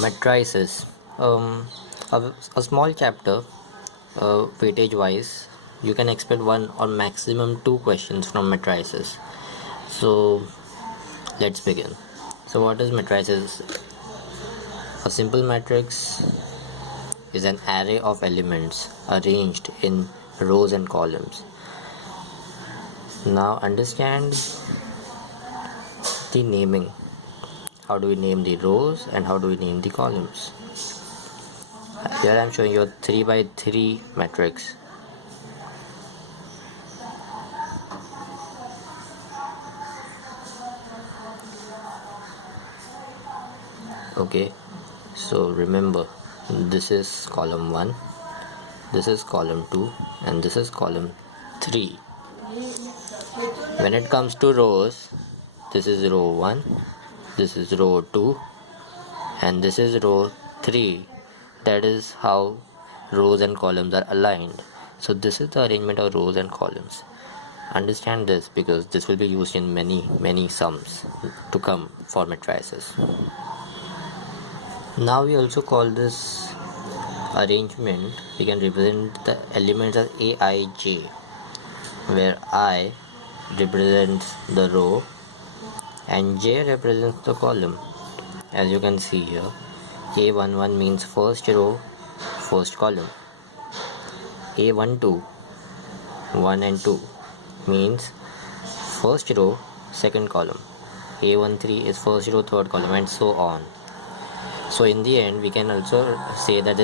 Matrices. A small chapter, weightage wise, you can expect one or maximum two questions from matrices. So let's begin. So what is matrices? A simple matrix is an array of elements arranged in rows and columns. Now understand the naming. How do we name the rows and how do we name the columns? Here I am showing you a 3 by 3 matrix. Okay, so remember, this is column 1, this is column 2, and this is column 3. When it comes to rows, this is row 1, this is row 2, and this is row 3. That is how rows and columns are aligned. So this is the arrangement of rows and columns. Understand this because this will be used in many sums to come for matrices. Now we also call this arrangement, we can represent the elements as Aij, where I represents the row and J represents the column. As you can see here, A11 means first row, first column. A12, 1 and 2 means first row, second column. A13 is first row, third column, and so on. So in the end, we can also say that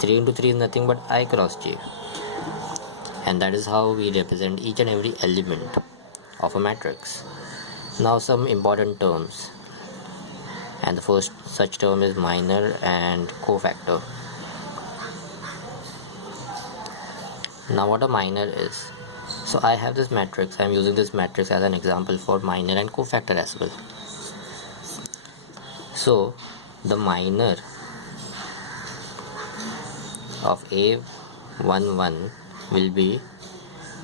3 into 3 is nothing but I cross J. And that is how we represent each and every element of a matrix. Now some important terms. And the first such term is minor and cofactor. Now what a minor is. So I have this matrix. I am using this matrix as an example for minor and cofactor as well. So the minor of A11 will be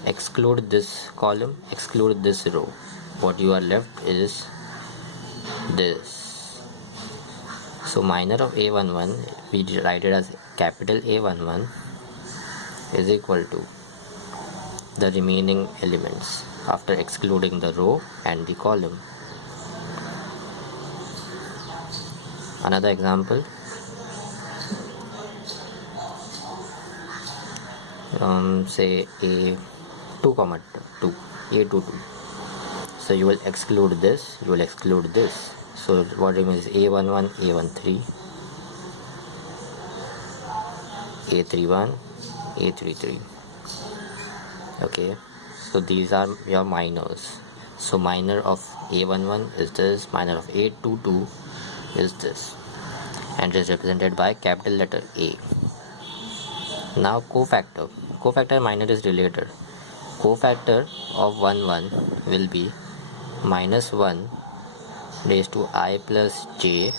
exclude this column, exclude this row. What you are left is this. So minor of A11, we write it as capital A11 is equal to the remaining elements after excluding the row and the column. Another example, say A2, 2, A22. So you will exclude this, you will exclude this. So what remains is A11, A13, A31, A33. Okay, so these are your minors. So minor of A11 is this, minor of A22 is this, and it is represented by capital letter A. Now cofactor. Cofactor and minor is related. Cofactor of 1 will be minus 1 raised to I plus j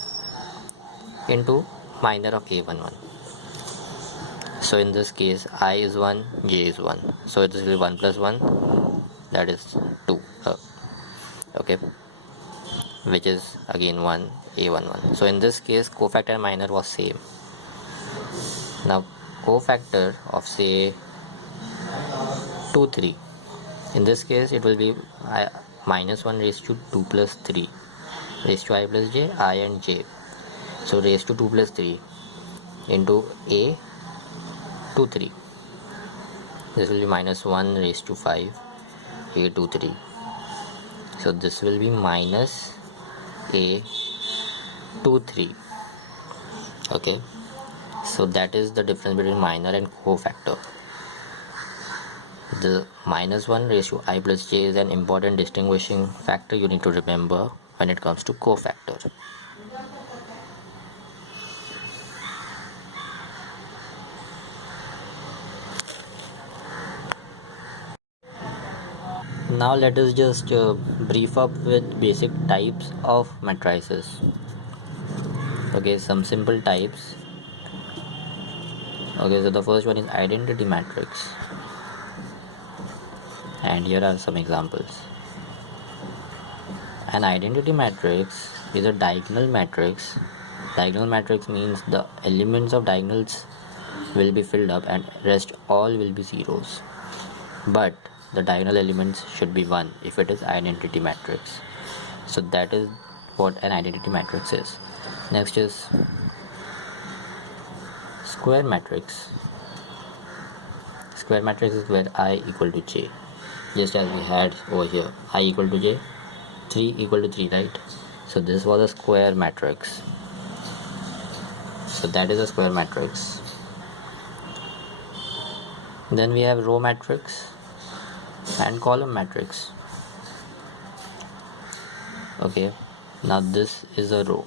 into minor of A11. So in this case, I is 1, j is 1. So this will be 1 plus 1, that is 2. Okay, which is again 1, A11. So in this case, cofactor and minor was same. Now cofactor of say 2, 3. In this case, it will be minus 1 raised to 2 plus 3 raised to I plus j, I and j. So raised to 2 plus 3 into A 2, 3. This will be minus 1 raised to 5 A 2, 3. So this will be minus A 2, 3. Okay, so that is the difference between minor and cofactor. The minus 1 raised to I plus j is an important distinguishing factor you need to remember when it comes to cofactor. Now let us just brief up with basic types of matrices. Okay, some simple types. Okay, so the first one is identity matrix, and here are some examples. An identity matrix is a diagonal matrix Diagonal matrix means the elements of diagonals will be filled up and rest all will be zeros. But the diagonal elements should be 1 if it is identity matrix. So that is what an identity matrix is. Next is square matrix. Square matrix is where I equal to j, just as we had over here, I equal to j, 3 equal to 3, right? So this was a square matrix. So that is a square matrix. Then we have row matrix and column matrix. Okay, now this is a row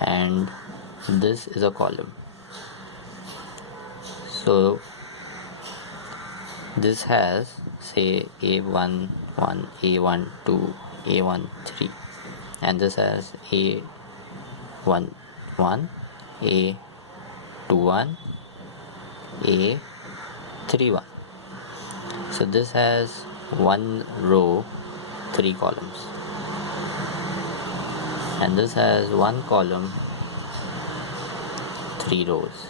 and this is a column. So this has, say, a1 1, a1 2, a1 3, and this has a1 1, a2 1, a3 1. So this has 1 row 3 columns, and this has 1 column 3 rows.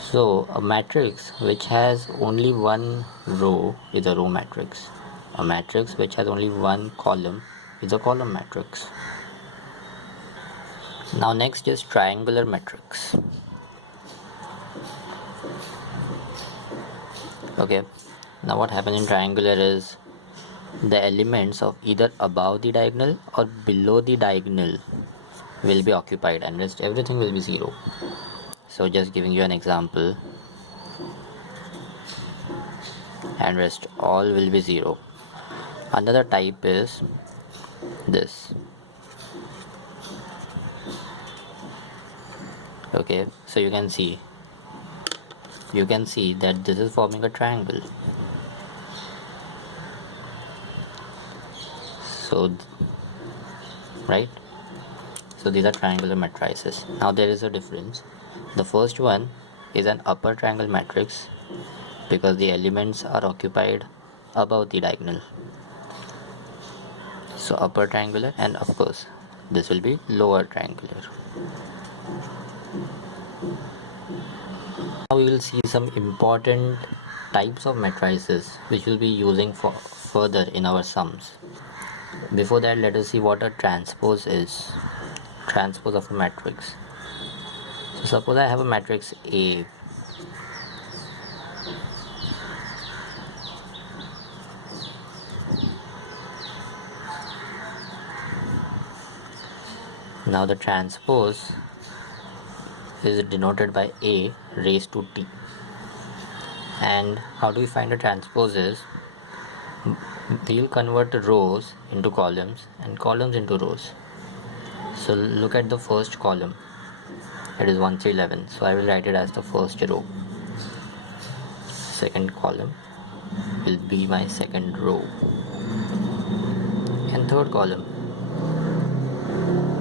So a matrix which has only 1 row is a row matrix. A matrix which has only 1 column is a column matrix. Now next is triangular matrix. Okay, now what happens in triangular is the elements of either above the diagonal or below the diagonal will be occupied and rest everything will be 0. So just giving you an example, and rest all will be 0. Another type is this. Okay, so you can see that this is forming a triangle. So right, so these are triangular matrices. Now there is a difference. The first one is an upper triangle matrix because the elements are occupied above the diagonal. So upper triangular, and of course this will be lower triangular. Now we will see some important types of matrices which we'll be using for further in our sums. Before that, let us see what a transpose is. Transpose of a matrix. So suppose I have a matrix A. Now the transpose is denoted by A raised to T. And how do we find a transpose is, we'll convert rows into columns and columns into rows. So look at the first column, it is 1 through 11, so I will write it as the first row. Second column will be my second row, and third column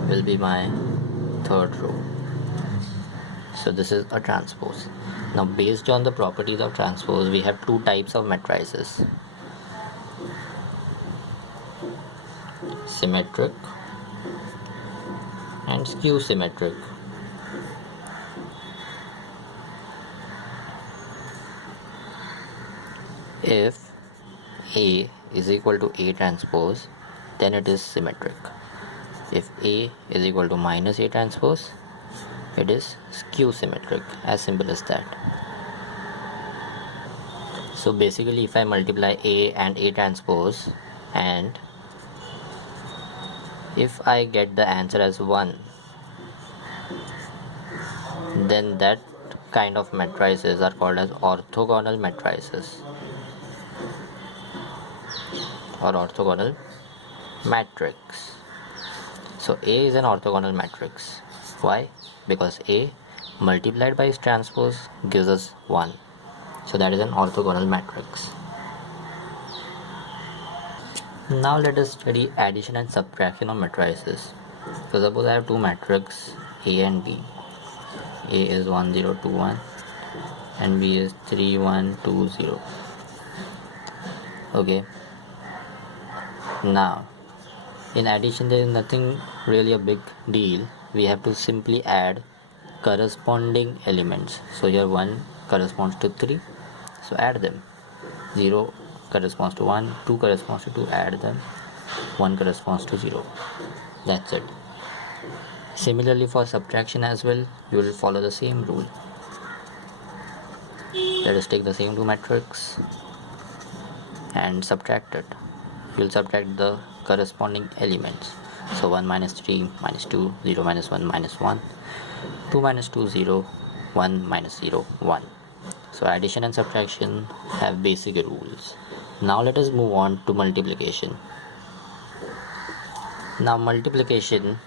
will be my third row. So this is a transpose. Now based on the properties of transpose, we have two types of matrices: symmetric and skew symmetric. If A is equal to A transpose, then it is symmetric. If A is equal to minus A transpose, it is skew symmetric. As simple as that. So basically, if I multiply A and A transpose, and if I get the answer as 1, then that kind of matrices are called as orthogonal matrices or orthogonal matrix. So A is an orthogonal matrix. Why? Because A multiplied by its transpose gives us 1. So that is an orthogonal matrix. Now let us study addition and subtraction of matrices. So suppose I have two matrices A and B. A is 1 0 2 1 and B is 3 1 2 0. Okay. Now In addition, there is nothing really a big deal. We have to simply add corresponding elements. So here 1 corresponds to 3, so add them. 0 corresponds to 1, 2 corresponds to 2, add them. 1 corresponds to 0. That's it. Similarly for subtraction as well, you will follow the same rule. Let us take the same two matrix and subtract it. You will subtract the corresponding elements. So 1 minus 3 minus 2, 0 minus 1 minus 1, 2 minus 2, 0, 1 minus 0, 1. So addition and subtraction have basic rules. Now let us move on to multiplication. Now multiplication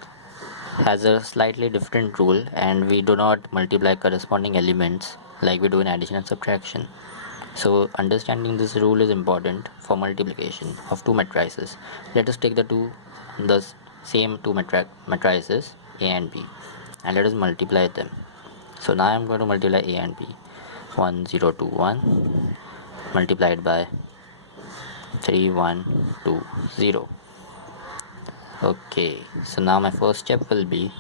has a slightly different rule, and we do not multiply corresponding elements like we do in addition and subtraction. So understanding this rule is important for multiplication of two matrices. Let us take the same two matrices A and B, and let us multiply them. So now I am going to multiply A and B. 1 0 2 1 multiplied by 3 1 2 0. Okay, so now my first step will be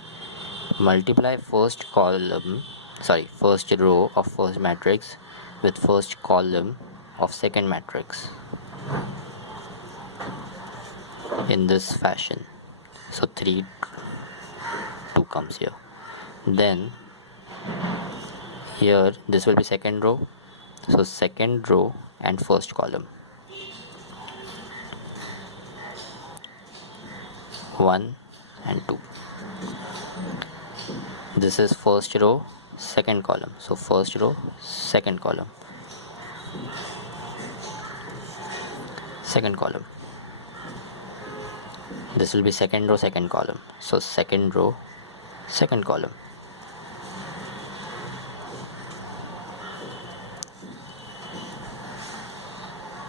multiply first row of first matrix with first column of second matrix in this fashion. So 3 2 comes here. Then here this will be second row, so second row and first column. 1 and 2. This is first row, second column, so first row, second column, second column. This will be second row, second column, so second row, second column.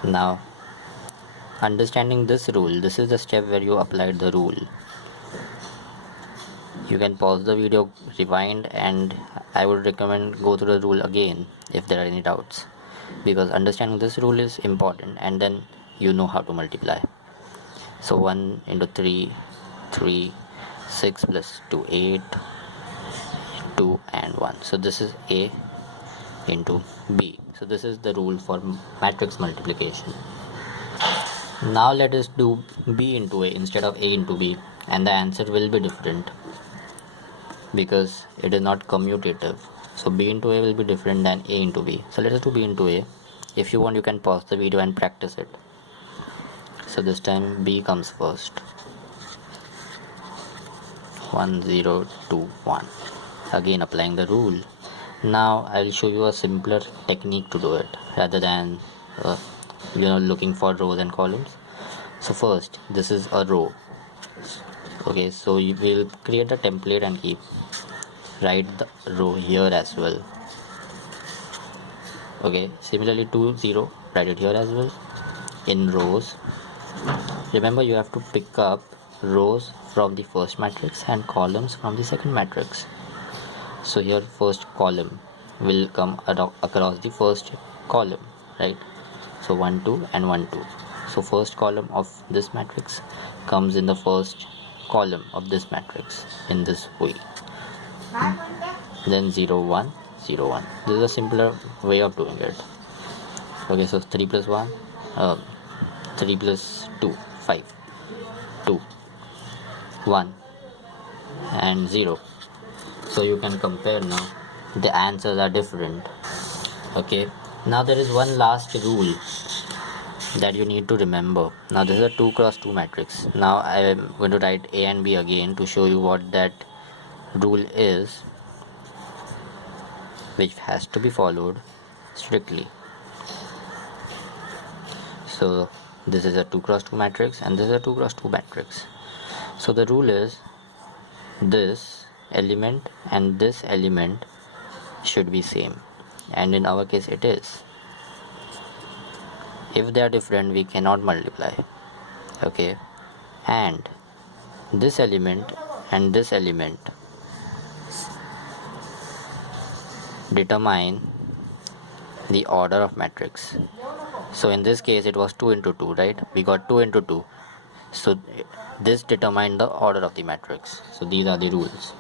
Now understanding this rule, this is the step where you applied the rule. You can pause the video, rewind, and I would recommend go through the rule again if there are any doubts, because understanding this rule is important, and then you know how to multiply. So 1 into 3, 3, 6 plus 2, 8, 2 and 1. So this is A into B. So this is the rule for matrix multiplication. Now let us do B into A instead of A into B, and the answer will be different because it is not commutative. So B into A will be different than A into B. So let us do B into A. If you want, you can pause the video and practice it. So this time B comes first. 1 0 2 1. Again applying the rule. Now I will show you a simpler technique to do it rather than looking for rows and columns. So first, this is a row. Okay, so you will create a template and write the row here as well. Okay, similarly 2 0, write it here as well in rows. Remember, you have to pick up rows from the first matrix and columns from the second matrix. So here first column will come across the first column, right? So 1 2 and 1 2. So first column of this matrix comes in the first column of this matrix in this way. Then 0 1 0 1. This is a simpler way of doing it. Okay, so 3 plus 1 3 plus 2 5, 2 1 and 0. So you can compare now. The answers are different. Okay, now there is one last rule that you need to remember. Now this is a 2 cross 2 matrix. Now I am going to write A and B again to show you what that rule is, which has to be followed strictly. So this is a 2 cross 2 matrix and this is a 2 cross 2 matrix. So the rule is this element and this element should be same, and in our case it is. If they are different, we cannot multiply. Okay, and this element and this element determine the order of matrix. So in this case it was 2 into 2, right? We got 2 into 2. So this determine the order of the matrix. So these are the rules.